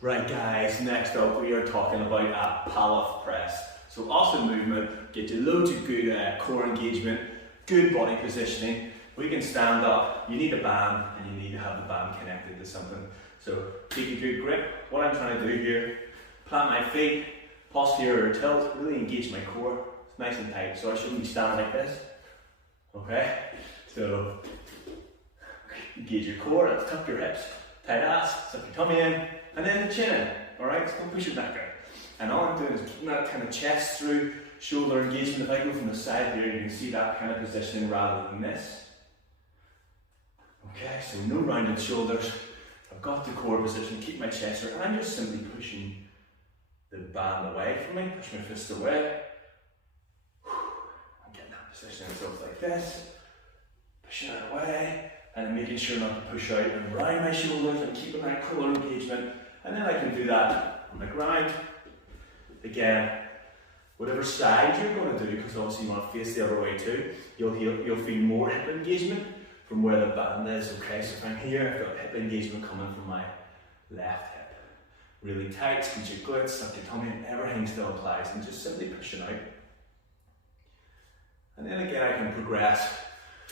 Right guys, next up we are talking about a Pallof press. So awesome movement, get you loads of good core engagement, good body positioning. We can stand up, you need a band and you need to have the band connected to something. So take a good grip. What I'm trying to do here, plant my feet, posterior tilt, really engage my core. It's nice and tight, so I shouldn't be standing like this. Okay, so engage your core, let's tuck your hips, tight ass, suck your tummy in, and then the chin in. Alright, so don't push your neck out. And all I'm doing is keeping that kind of chest through, shoulder engagement. If I go from the side here, you can see that kind of positioning rather than this. Okay, so no rounded shoulders. I've got the core position, keep my chest out, and I'm just simply pushing the band away from me, push my fist away. I'm getting that position, so it's like this, pushing it away, and then making sure not to push out and round my shoulders and keeping that core engagement. And then I can do that on the ground. Again, whatever side you're going to do, because obviously you want to face the other way too, you'll feel more hip engagement from where the band is. Okay, so if I'm here, I've got hip engagement coming from my left hip. Really tight, squeeze your glutes, suck your tummy, and everything still applies, and just simply pushing out. And then again, I can progress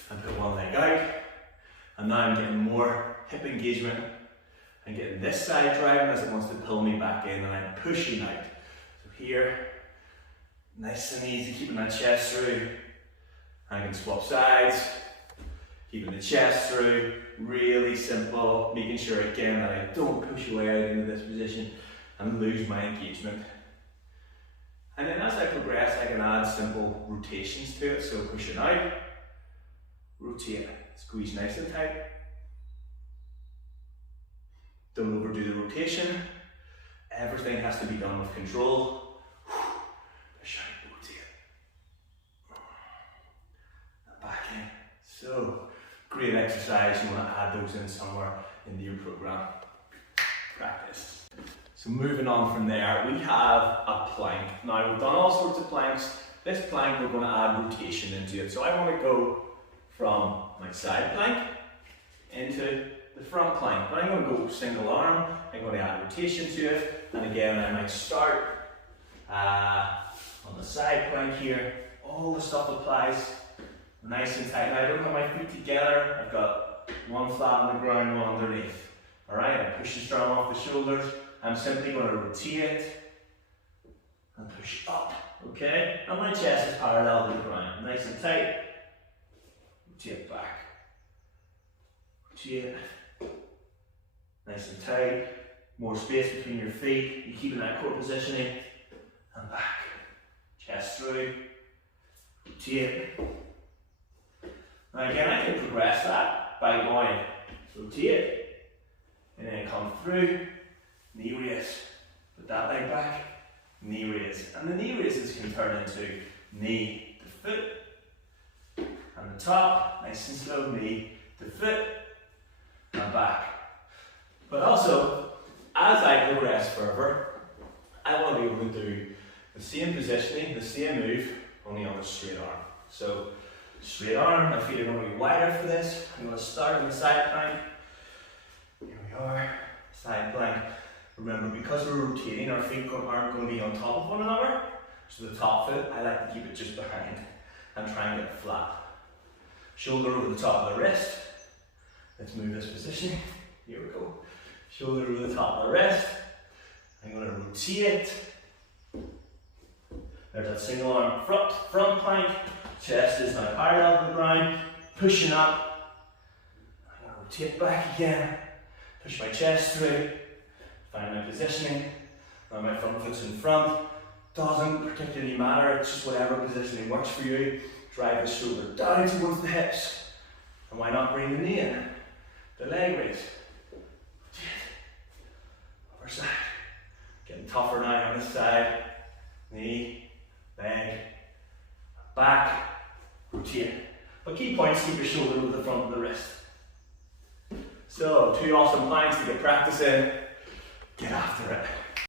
and put one leg out, and now I'm getting more hip engagement. I'm getting this side driving as it wants to pull me back in, and I'm pushing out. So here, nice and easy, keeping that chest through. I can swap sides, keeping the chest through, really simple, making sure again that I don't push away out into this position and lose my engagement. And then as I progress, I can add simple rotations to it. So pushing out, rotate, squeeze nice and tight. Don't overdo the rotation. Everything has to be done with control. Push out, rotate. And back in. So, great exercise. You want to add those in somewhere into your program. Practice. So moving on from there, we have a plank. Now we've done all sorts of planks. This plank we're going to add rotation into it. So I want to go from my side plank into the front plank. Now I'm going to go single arm, I'm going to add rotation to it, and again I might start on the side plank here. All the stuff applies nice and tight. Now I don't have my feet together, I've got one flat on the ground, one underneath. Alright, I'm pushing strong off the shoulders. I'm simply going to rotate and push up, okay? And my chest is parallel to the ground, nice and tight. Rotate back, rotate. Nice and tight, more space between your feet, you're keeping that core positioning, and back, chest through, rotate. Now again, I can progress that by going rotate, and then come through, knee raise, put that leg back, knee raise. And the knee raises can turn into knee to foot, and the top, nice and slow, knee to foot, and back. But also, as I progress further, I want to be able to do the same positioning, the same move, only on a straight arm. So, straight arm, my feet are going to be wider for this. I'm going to start on the side plank. Here we are, side plank. Remember, because we're rotating, our feet aren't going to be on top of one another. So the top foot, I like to keep it just behind and try and get it flat. Shoulder over the top of the wrist. Let's move this position. Here we go. Shoulder over the top of the wrist. I'm going to rotate. There's that single arm front plank. Chest is now parallel to the ground. Pushing up. I'm going to rotate back again. Push my chest through. Find my positioning. Now my front foot's in front. Doesn't particularly matter. It's just whatever positioning works for you. Drive the shoulder down towards the hips. And why not bring the knee in? The leg raise. Other side. Getting tougher now on this side. Knee, leg, back, rotate. But key points, keep your shoulder over the front of the wrist. So, 2 awesome planks to get practice in. Get after it.